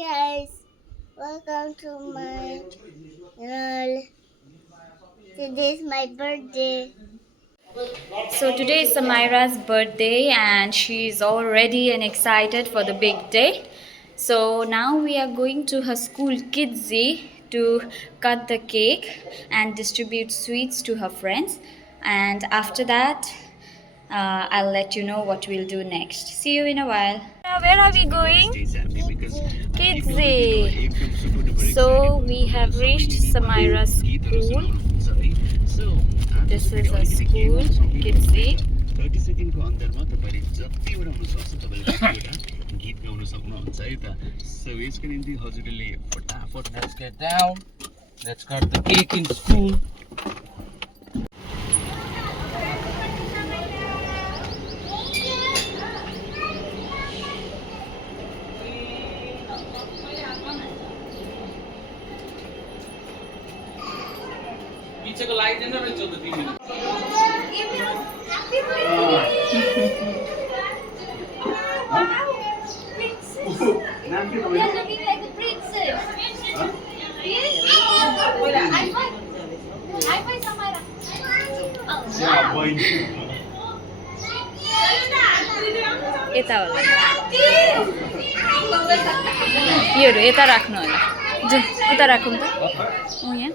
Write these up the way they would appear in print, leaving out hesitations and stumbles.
guys, welcome to my channel. Today is my birthday. So today is Samira's birthday and she is all ready and excited for the big day. So now we are going to her school Kidsy to cut the cake and distribute sweets to her friends. And after that, I'll let you know what we'll do next. See you in a while. Where are we going? Kidsy. So we have reached Samira's school. This is a school, Kidsy. 30 सेकेन्डको अन्तरमा तपाईँले जतिवटा हुनसक्छ तपाईँले त्यतिवटा गीत gown सक्नुहुन्छ है त सो यसको निम्ति हजुरले फटाफट let's get down let's cut the cake in school पीछेको लाइट नै रहेछ त तिमी You're looking like a princess. High five, Samira. यता होला योहरू यता राख्नु होला जुन उता राखौँ त यहाँ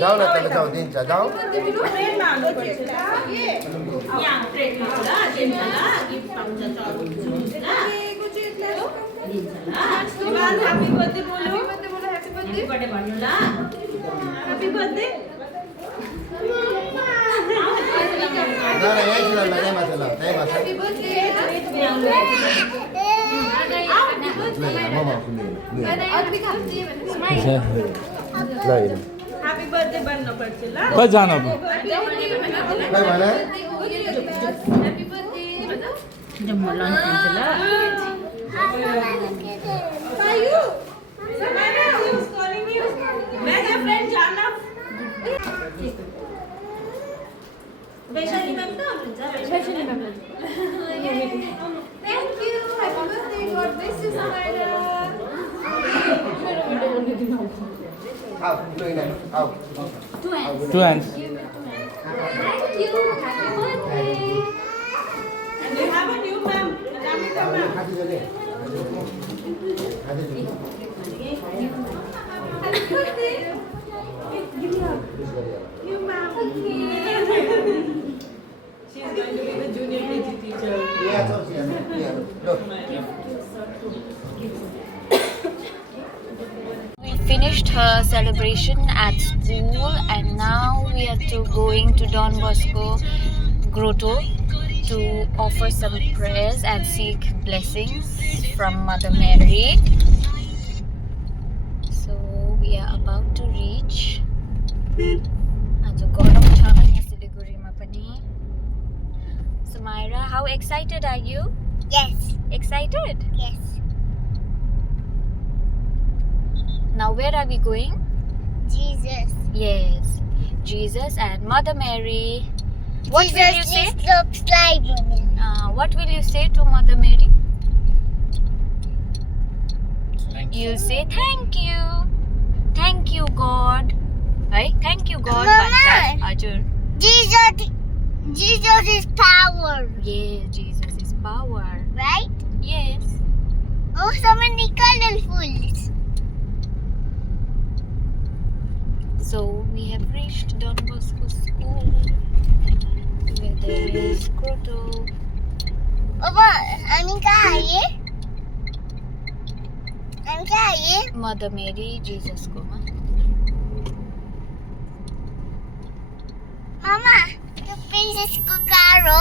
जाऊ न तल जाऊ दिन्छ जाऊ Happy birthday भन्नु पर्छ ल कहाँ जानु अब Happy birthday. जम्म लन्च हुन्छ ल Payu Samira who's calling me where's your friend Jana Vaishali ma'am त हुनुहुन्छ Vaishali ma'am Thank you. Happy birthday. God bless you, Samira. आऊ लैन आऊ Two hands. Two hands Thank you. Happy birthday. and we have a new ma'am Anamika ma'am खाती जले खाती जले Happy birthday. new ma'am she's going to be the junior KG teacher यहाँ छ यहाँ लो We finished finished her celebration at school, and now we are going to Don Bosco Grotto to offer some prayers and seek blessings from Mother Mary. So we are about to reach. Samira, how excited are you? Yes. Excited? Yes. Now where are we going? Jesus. Yes, Jesus and Mother Mary. What Jesus will you say? looks like me. What will you say to Mother Mary? You say thank you God. Hey, thank you God. Mama. Ajur. Jesus is power, Yes, Jesus is power. right? Yes. Oh, so many colorfuls. So we have reached Don Bosco School, where there is grotto. Oba, I'm kaya. Mother Mary, Jesus Kuma. Mama, the Princess Kukaro.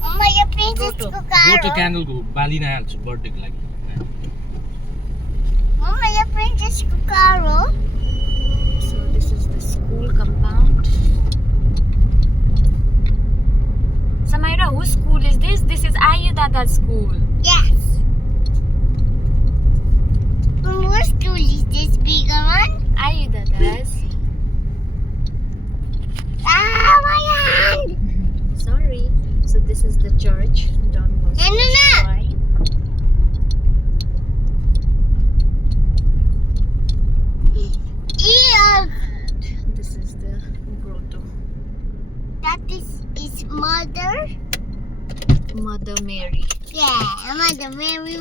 Mama, your Princess Go to Kukaro. Candle को बालिन आइहाल्छु बर्थडेको लागि Mama, your Princess Kukaro. So this is the school compound. Samira, whose school is this? This is Ayu Dada's school. Yes. What school is this bigger one? Ayu Dada's. Ah, my hand. Sorry. So this is the church, Don Bosco No. Shrine. Yeah. And this is the grotto. That is mother. Mother Mary. Yeah, Mother Mary.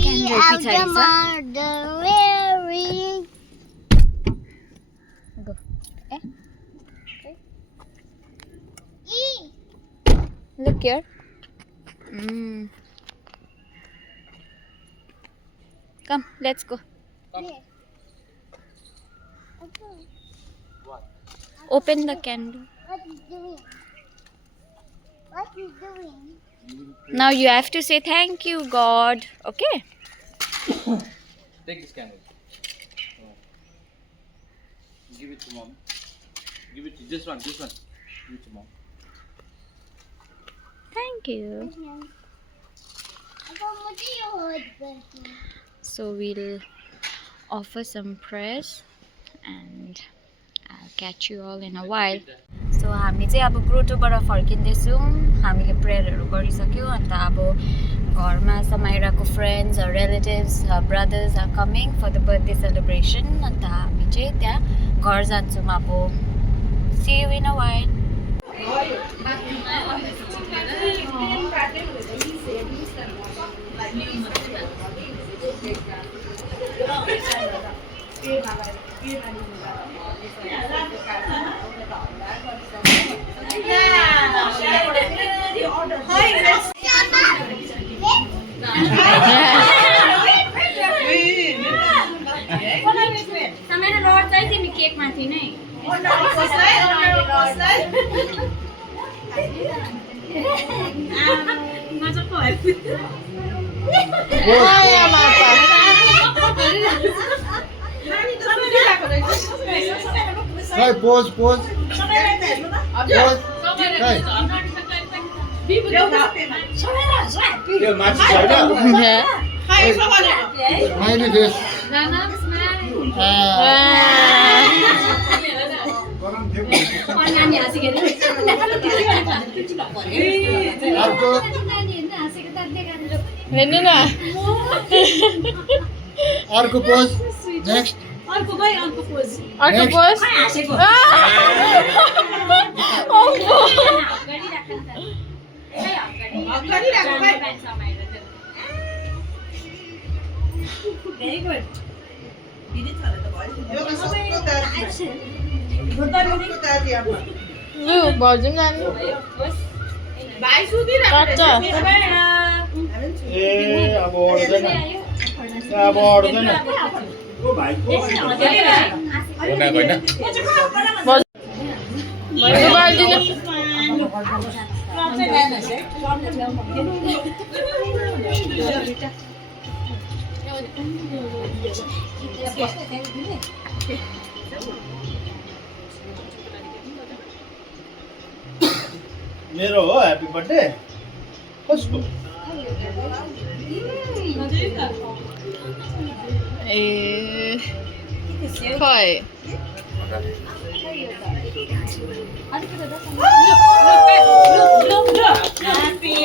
Can We you are repeat, the Aisa? Mother Mary. Go. E. Look here. Come, let's go. Yeah. Open the candle. What is doing? What is doing? Now you have to say thank you, God. Okay? Take this candle. Give it to mom. Give it to this one. Give it to mom. Thank you. So we'll offer some prayers and I'll catch you all in a while. So हामी चाहिँ अब ग्रोटोबाट फर्किँदैछौँ. हामीले प्रेयरहरू गरिसक्यौँ. अन्त अब घरमा समाइराको friends or relatives, brothers are coming for the birthday celebration. अन्त हामी चाहिँ त्यहाँ घर जान्छौँ अब. See you in a while. Samira lord चाहिँ तिमी केक माथि नै Hey, pause. Pause. Hey. Yo, माथि छैन. Smiley face. अर्को हेर्नु न अर्को पोज. नेक्स्ट. अर्को पोज Very good. लु भजौँ नानी Bye, Sudhi. काट्छ ए अब अब अड्दैन मेरो हो ह्याप्पी बर्थडे कसको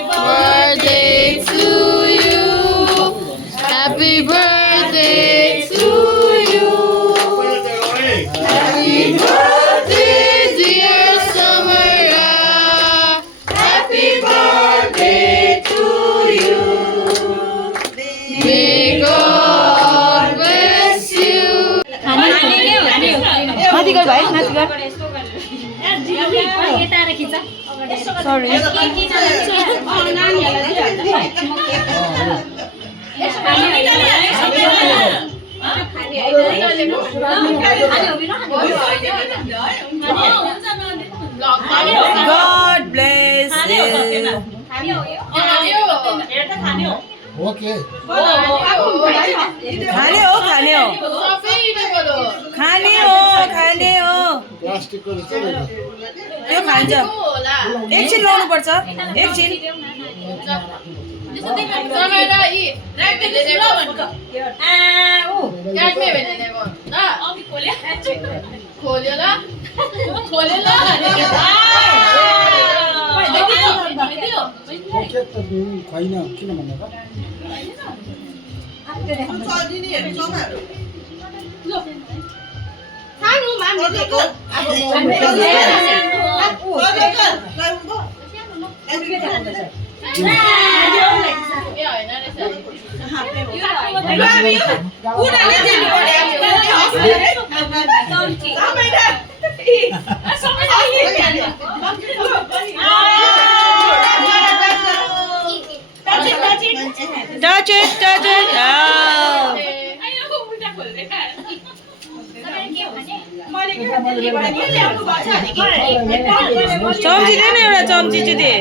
Birthday to you. Happy birthday to you. Happy birthday, dear Samara. Happy birthday to you. May God bless you. God bless you. Okay खाने हो प्लास्टिकको रहेछ त्यो खान्छ एकछिन लाउनु पर्छ एकछिन खैन किन भन्नु त Touch it. Oh. चम्ची दे न एउटा चम्ची चाहिँ दे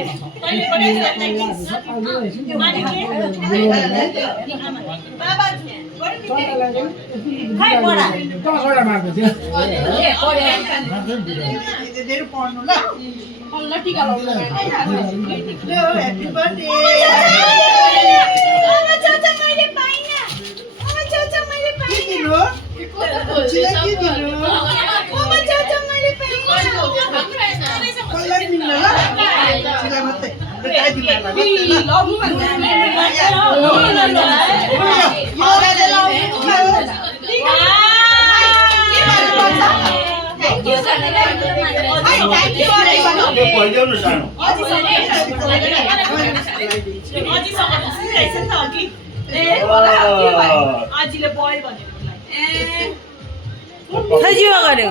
खैजिवा गर्यो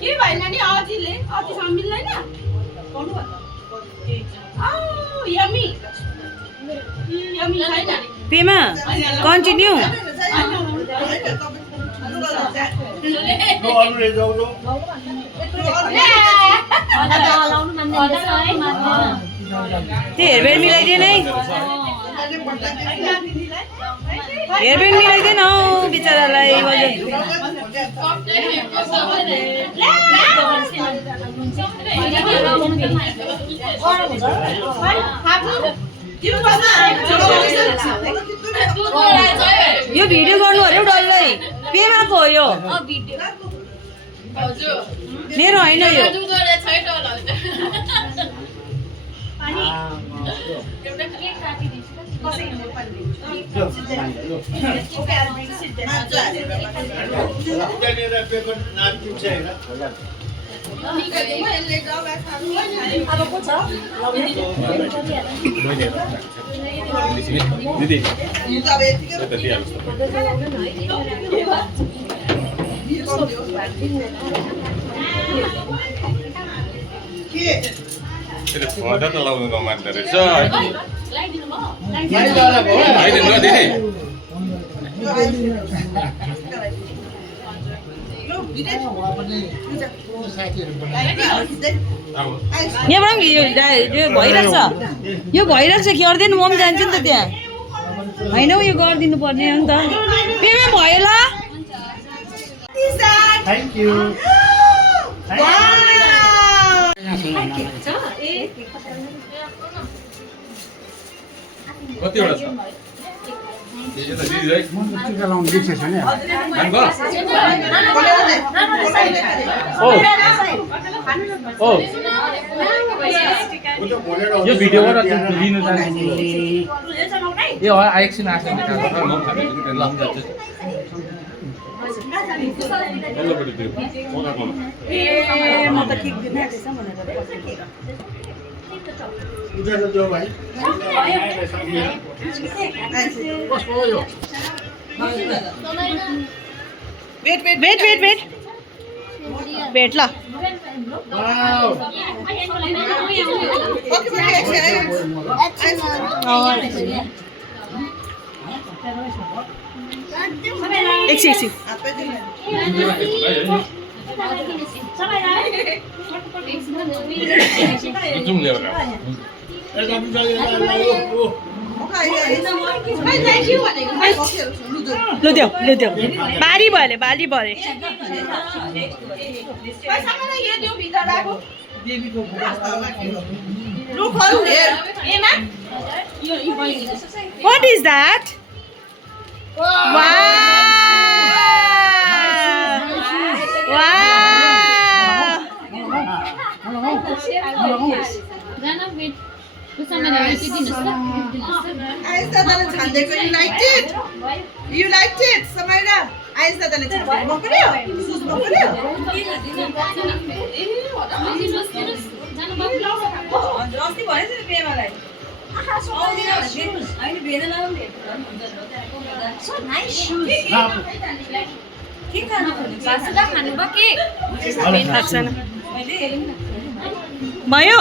के भएन नि अझिले अझिसम्म मिल्दैन यमी छैन पेमा कन्टिन्यू त्यो हेयरब्यान्ड मिलाइदिएन है हेयरब्यान्ड मिलाइदिएन हौ बिचरालाई यो भिडियो गर्नु अरे डल्लै पेमाको हो यो मेरो होइन यो त्यसले फर्दा त लाउनु नमान्दो रहेछ लगाइदिनु भयो होइन नदिने यहाँबाट पनि यो भइरहेको छ यो भइरहेको छ गरिदिनु म पनि जान्छु नि त त्यहाँ होइन हौ यो गरिदिनु पर्ने हो नि त पेमेन्ट भयो ल थ्याङ्क यू कतिवटा छ यो त दिदी है टिका लाउनु बिर्सेछ नि यो भिडियोबाट लिनु जान्छ ए एकछिन आएको म त केक दिन आँटेछ भनेर उठेर जाऊ भाइ कस्तो हो यो वेट ल वाउ एकछिन जुम ल्याएर लु देऊ बारी भयो अरे बाली भयो अरे पैसामा यो दियो भित्र राखो What is that? Wow! You liked it, Samaira? Ice दादाले छानेको मन पर्यो? सुज मन पर्यो? अस्ति भनेछ नि पेमालाई भयो